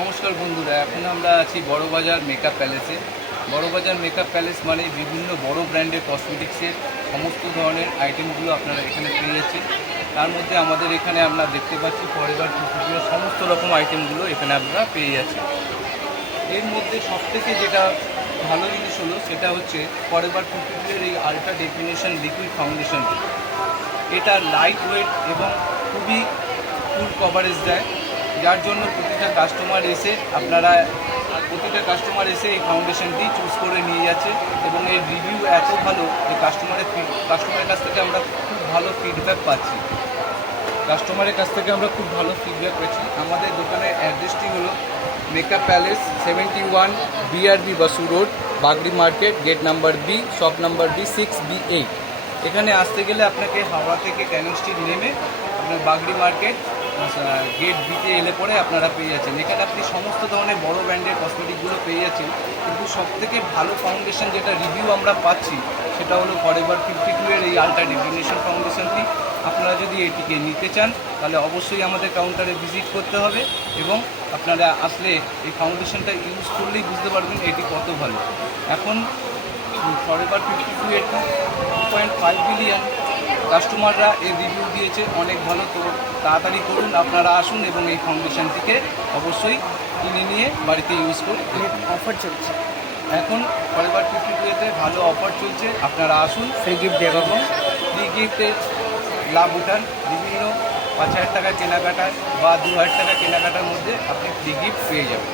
নমস্কার বন্ধুরা, এখন আমরা আছি বড়বাজার মেকআপ প্যালেসে। বড়বাজার মেকআপ প্যালেস মানে বিভিন্ন বড় ব্র্যান্ডের কসমেটিক্সের সমস্ত ধরনের আইটেমগুলো আপনারা এখানে পেয়ে যাচ্ছেন। তার মধ্যে আমাদের এখানে আমরা দেখতে পাচ্ছি ফরএভার 250 সমস্ত রকম আইটেমগুলো এখানে আপনারা পেয়ে যাচ্ছেন। এর মধ্যে সবথেকে যেটা ভালো জিনিস হলো সেটা হচ্ছে ফরএভার 250 এই আলট্রা ডেফিনেশন লিকুইড ফাউন্ডেশনটি। এটা লাইট ওয়েট এবং খুবই ফুল কভারেজ দেয়, যার জন্য প্রতিটা কাস্টমার এসে এই ফাউন্ডেশনটি চুজ করে নিয়ে যাচ্ছে এবং এর রিভিউ এত ভালো যে কাস্টমারের কাছ থেকে আমরা খুব ভালো ফিডব্যাক পাচ্ছি। আমাদের দোকানের অ্যাড্রেসটি হলো Makeup Palace 71 BRB Basu road, Bagri market, gate number B, shop number B6B8। এখানে আসতে গেলে আপনাকে হাওড়া থেকে ক্যানিং স্ট্রিট নেমে আপনার বাগড়ি মার্কেট গেট বিতে এলে পরে আপনারা পেয়ে যাচ্ছেন। এখানে আপনি সমস্ত ধরনের বড় ব্র্যান্ডের কসমেটিকগুলো পেয়ে যাচ্ছেন, কিন্তু সবথেকে ভালো ফাউন্ডেশন যেটা রিভিউ আমরা পাচ্ছি সেটা হলো ফরএভার 52 এর এই আলট্রা ডেফিনেশন ফাউন্ডেশনটি। আপনারা যদি এটিকে নিতে চান তাহলে অবশ্যই আমাদের কাউন্টারে ভিজিট করতে হবে এবং আপনারা আসলে এই ফাউন্ডেশনটা ইউজ করলেই বুঝতে পারবেন এটি কত ভালো। এখন ফরএভার 52 এর 2.5 বিলিয়ন কাস্টমাররা এর রিভিউ দিয়েছে, অনেক ভালো। তো তাড়াতাড়ি করুন, আপনারা আসুন এবং এই ফাউন্ডেশনটিকে অবশ্যই কিনে নিয়ে বাড়িতে ইউজ করুন। অফার চলছে এখন ফরএভার 52-তে ভালো অফার চলছে, আপনারা আসুন। ফ্রি গিফট দেবো এবং ফ্রি গিফটের লাভ উঠান। বিভিন্ন 5,000 টাকা কেনাকাটায় বা 2,000 টাকা কেনাকাটার মধ্যে আপনি ফ্রি গিফট পেয়ে যাবেন।